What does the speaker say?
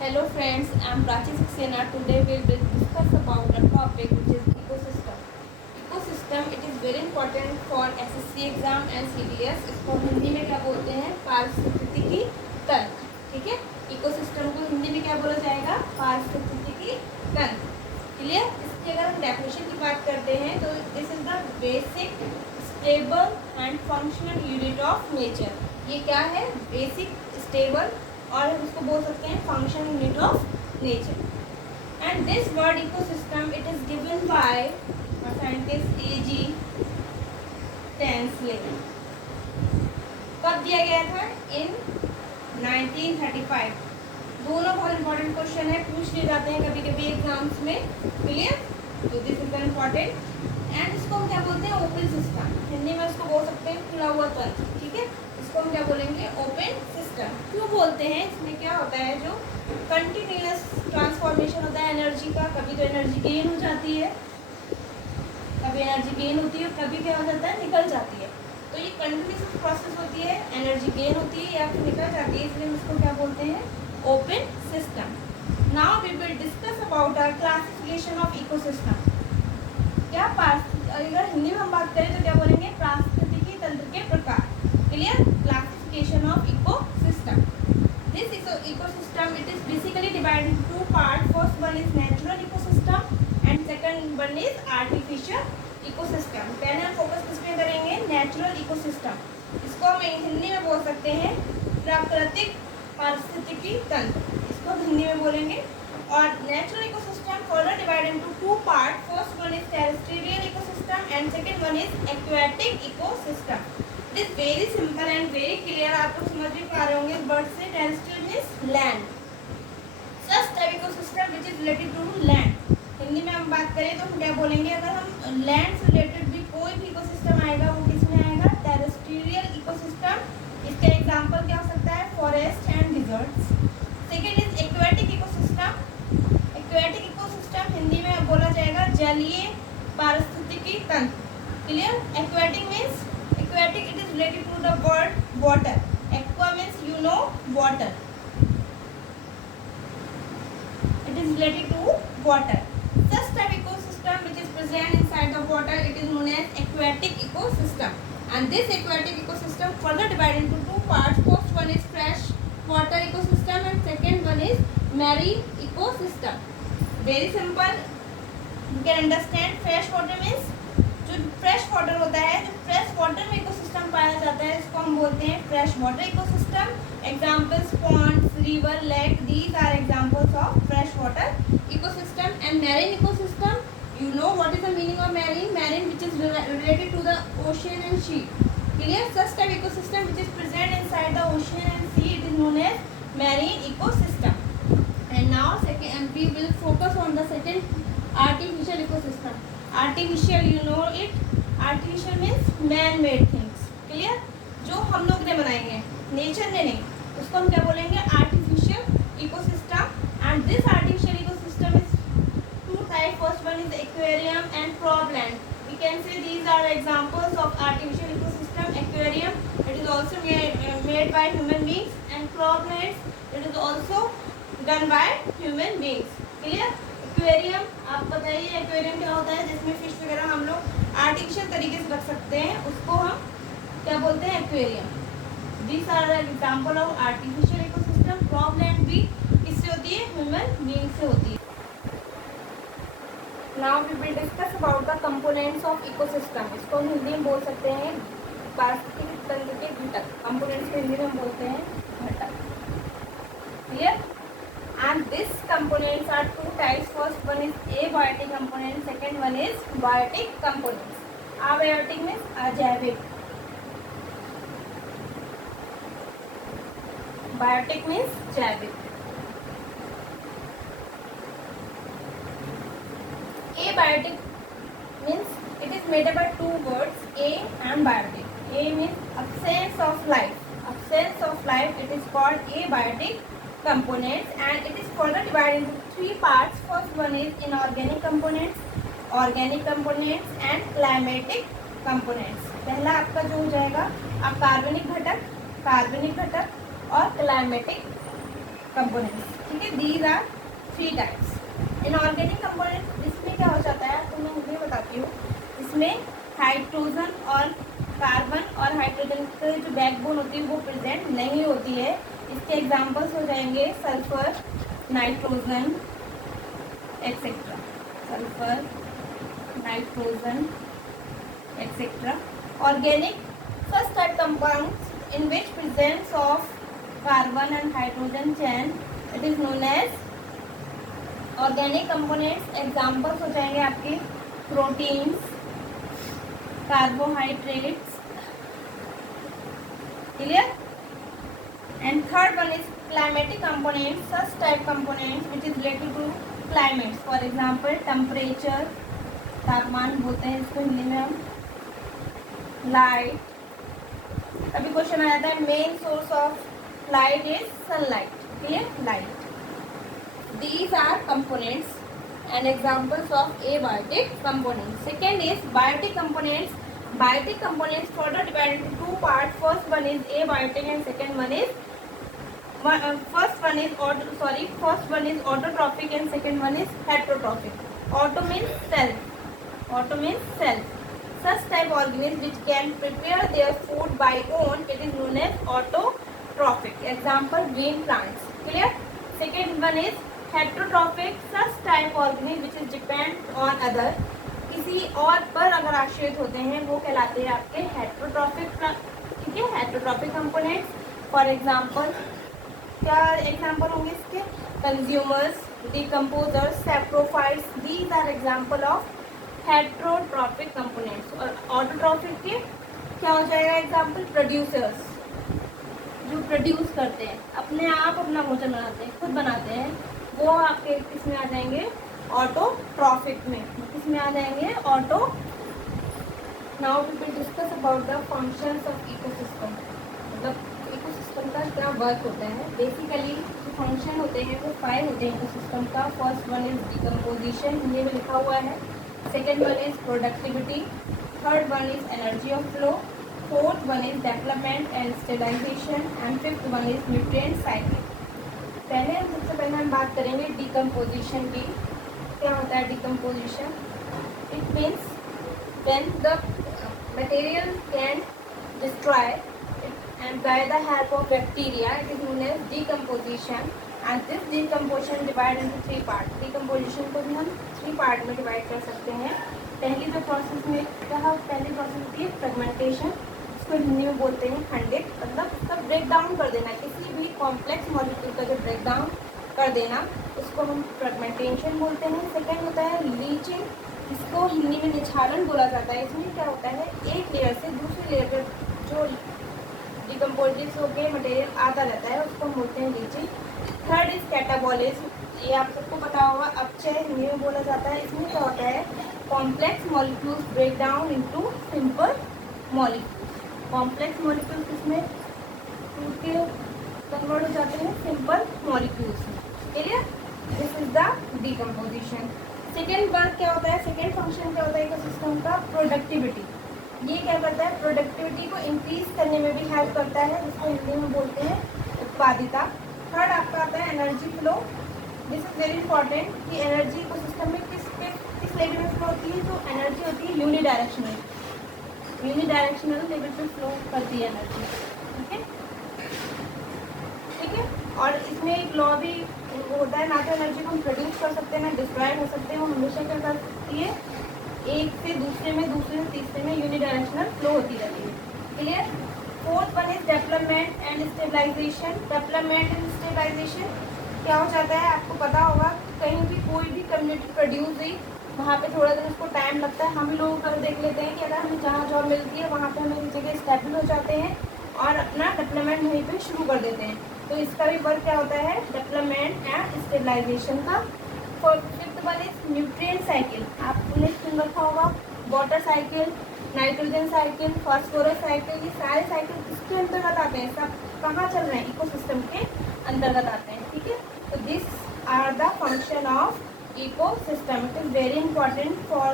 Hello friends, I am Prachi Saxena. Today we will discuss about a topic which is ecosystem. Ecosystem it is very important for SSC exam and CDS. इसको हिंदी में क्या बोलते हैं? पारिस्थितिकी तंत्र. ठीक है, इकोसिस्टम को हिंदी में क्या बोला जाएगा? पारिस्थितिकी तंत्र. क्लियर? इसकी अगर हम डेफिनेशन की बात करते हैं तो this is the basic stable and functional unit of nature. ये क्या है? बेसिक स्टेबल और हम इसको बोल सकते हैं function unit of nature. And this word ecosystem it is given by scientist A.G. Tansley. कब दिया गया था? इन 1935. दोनों बहुत इंपॉर्टेंट क्वेश्चन है, पूछ लिए जाते हैं कभी कभी एग्जाम्स में. क्लियर? तो दिस इज इम्पॉर्टेंट. एंड इसको हम क्या बोलते हैं? Open system. हिंदी में इसको बोल सकते हैं खुला हुआ तंत्र. ठीक है, इसको हम क्या बोलेंगे? Open system. क्यों बोलते हैं? इसमें क्या होता है, जो कंटिन्यूअस ट्रांसफॉर्मेशन होता है एनर्जी का. कभी तो एनर्जी गेन हो जाती है, कभी एनर्जी गेन होती है, कभी क्या हो जाता है? निकल जाती है. तो ये कंटिन्यूअस प्रोसेस होती है, एनर्जी गेन होती है या फिर निकल जाती है, इसलिए हम इसको क्या बोलते हैं? Open system. Now we will discuss about our classification of ecosystem. क्या अगर हिंदी में हम बात करें तो क्या बोलेंगे? पारिस्थितिकी तंत्र के प्रकार. Clear? Classification of ecosystem. This ecosystem it is basically divided into two parts. First one is natural ecosystem and second one is artificial ecosystem. पहले हम फोकस किस पे करेंगे? Natural ecosystem. इसको हम हिंदी में बोल सकते हैं प्राकृतिक पारिस्थितिकी तंत्र. इसको हम हिंदी में बोलेंगे. और natural ecosystem further divided into two part. First one is terrestrial ecosystem and second one is aquatic ecosystem. It is very simple and very clear. आप लोग समझ भी पा रहे होंगे इस वर्ड से. Terrestrial means land. Such type ecosystem which is related to land. Hindi में हम बात करें तो हम क्या बोलेंगे? अगर हम लैंड से रिलेटेड भी कोई भी इकोसिस्टम आएगा वो किस में आएगा? Terrestrial ecosystem. इसका एग्जांपल क्या हो सकता है? Forest and deserts. Second is aquatic ecosystem. Aquatic ecosystem Hindi में बोला जाएगा जलीय पारिस्थितिकी तंत्र. Clear? Aquatic means aquatic it is related to the word water. Aqua means water. It is related to water. Such type ecosystem which is present inside the water it is known as aquatic ecosystem. And this aquatic ecosystem further divided into two parts. First one is fresh water ecosystem and second one is marine ecosystem. Very simple. You can understand. Fresh water means जो fresh water होता है, जो fresh water में ecosystem पाया जाता है, इसको हम बोलते हैं fresh water ecosystem. Examples ponds, river, lake, these are examples of fresh water ecosystem. And marine ecosystem, you know what is the meaning of marine? Marine which is related to the ocean and sea. Clear? Such type ecosystem which is present inside the ocean and sea it is known as marine ecosystem. And now second we will focus on the second artificial ecosystem. Artificial, you no it. Artificial means man made things. Clear? जो हम लोग ने बनाए हैं, nature ने नहीं, उसको हम क्या बोलेंगे? Artificial ecosystem. And this artificial ecosystem is two type. First one is aquarium and cropland. We can say these are examples of artificial ecosystem. Aquarium it is also made by human beings and croplands it is also done by human beings. Clear? Aquarium आप बताइए aquarium क्या होता है? जिसमें fish वगैरह हम लोग artificial तरीके से रख सकते हैं, उसको हम क्या बोलते हैं? Aquarium. This are example of artificial ecosystem. Cropland भी किससे होती है? ह्यूमन बीइंग से होती है. Now we will discuss about the components of ecosystem. इसको हम हिंदी में बोल सकते हैं पारिस्थितिकी तंत्र के घटक. कंपोनेंट्स को हिंदी में हम बोलते हैं घटक. Clear? And these components are two types. First one is abiotic component, second one is biotic components. Abiotic means अजैविक. Biotic means जैविक. Abiotic means it is made up by two words, a and biotic. A means absence of life. Absence of life it is called abiotic components and it is further divided into three parts. First one is inorganic components, organic components and climatic components. पहला आपका जो हो जाएगा आप कार्बनिक घटक और climatic components, ठीक है। These are 3 types. Inorganic component, इसमें क्या हो जाता है तो मैं मुझे बताती हूँ। इसमें हाइड्रोजन और कार्बन और हाइड्रोजन की जो बैकबोन होती है वो प्रेजेंट नहीं होती है। इसके एग्जांपल्स हो जाएंगे sulphur, nitrogen etcetera, sulphur, nitrogen etcetera. Organic, such type compounds in which presence of carbon and hydrogen chain, it is known as organic components। Examples हो जाएंगे आपके proteins, carbohydrates, clear. And third one is climatic components, such type components which is related to climates, for example temperature, तापमान बोलते हैं इसको हिंदी में हम, light. अभी क्वेश्चन आ जाता है main source of light is sunlight, clear, light. These are components and examples of abiotic components. Second is biotic components. Biotic components further divided into 2 part. First one is abiotic and second one is first one is autotrophic and second one is heterotrophic. Auto means self, auto means self. Such type organisms which can prepare their food by own, it is known as autotrophic. Example green plants, clear. Second one is heterotrophic. Such type organisms which is depend on other, किसी और पर अगर आश्रित होते हैं वो कहलाते हैं आपके हेटरोट्रॉफिक, ठीक है, हेटरोट्रॉफिक कंपोनेंट्स। फॉर एग्जाम्पल क्या एग्जाम्पल होंगे इसके, consumers, decomposers, saprophytes, these are example of heterotrophic components. और ऑटोट्रॉफिक के क्या हो जाएगा एग्जाम्पल, प्रोड्यूसर्स, जो प्रोड्यूस करते हैं, अपने आप अपना भोजन बनाते हैं, खुद बनाते हैं, वो आपके किस में आ जाएंगे, ऑटोट्रॉफिक में। किस में आ जाएंगे, auto. Now we will discuss about the functions of ecosystem, मतलब इकोसिस्टम का क्या वर्क होता है। बेसिकली जो फंक्शन होते हैं वो 5 होते हैं इकोसिस्टम का। First one is decomposition, Hindi में लिखा हुआ है। Second one is productivity, third one is energy of flow, fourth one is development and stabilization and fifth one is nutrient cycle. सबसे पहले हम बात करेंगे डिकम्पोजिशन की। क्या होता है decomposition? It means when the material can destroy and by the help of bacteria, it is known as decomposition, and this decomposition divided into 3 parts। decomposition को भी हम 3 पार्ट में डिवाइड कर सकते हैं। पहली जो प्रोसेस में पहली प्रोसेस होती है फ्रेगमेंटेशन, इसको हिंदी में बोलते हैं खंडित, मतलब उसका ब्रेक डाउन कर देना, किसी भी कॉम्प्लेक्स मॉलिक्यूल का जो ब्रेक डाउन कर देना उसको हम फ्रेगमेंटेशन बोलते हैं। सेकेंड होता है लीचिंग, इसको हिंदी में निछालन बोला जाता है। इसमें क्या होता है, एक लेयर से दूसरी लेयर पर जो डिकम्पोजिस होकर मटेरियल आता रहता है उसको हम बोलते हैं लीचिंग। थर्ड इज कैटाबॉलिज्म, ये आप सबको पता होगा, अपचय हिंदी में बोला जाता है। इसमें क्या होता है, complex molecules break down into simple molecules. Complex molecules इसमें टूट के कन्वर्ट हो जाते हैं सिंपल मॉलिक्यूल्स में, clear. This is the decomposition. Second work क्या होता है, सेकेंड फंक्शन क्या होता है इकोसिस्टम का, प्रोडक्टिविटी। ये क्या करता है, प्रोडक्टिविटी को इंक्रीज करने में भी हेल्प करता है, जिसको हिंदी में बोलते हैं उत्पादिता। थर्ड आपका आता है energy flow. This is very important कि एनर्जी को सिस्टम में किस लेवल में फ्लो होती है, तो एनर्जी होती है यूनिडायरेक्शनल लेवल पे फ्लो करती है एनर्जी, ठीक है। और इसमें एक लॉ भी होता है, ना तो एनर्जी को हम प्रोड्यूस कर सकते हैं ना डिस्ट्रॉय कर सकते हैं, वो हमेशा क्या कर सकती है, एक से दूसरे में, दूसरे से तीसरे में यूनिडायरेक्शनल फ्लो होती रहती है, clear. Fourth one is development and stabilization. Development and stabilization क्या हो जाता है, आपको पता होगा, कहीं भी कोई भी कम्युनिटी प्रोड्यूस हुई, वहाँ पे थोड़ा दिन उसको टाइम लगता है। हम लोग कर देख लेते हैं कि अगर हमें जहाँ जॉब मिलती है वहाँ पे हम एक जगह स्टेबल हो जाते हैं और अपना डेवलपमेंट वहीं पे शुरू कर देते हैं। तो इसका भी वर्क क्या होता है, डेवलपमेंट एंड स्टेबलाइजेशन का। Fifth one is nutrient cycle, आपने सुन रखा होगा, water cycle, nitrogen cycle, phosphorus cycle, ये सारे साइकिल किसके अंतर्गत आते हैं, सब कहाँ चल रहे हैं, इकोसिस्टम के अंतर्गत आते हैं, ठीक है। तो this are the function of ecosystem. It is very important for